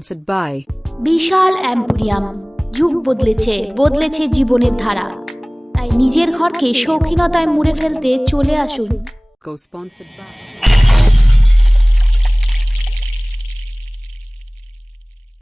Co-sponsored by বিশাল অ্যাম্পোরিয়াম। যুগ বদলেছে জীবনের ধারা। তাই নিজের ঘরকে শৌখিনতায় মুড়ে ফেলতে চলে আসুন Co-sponsored by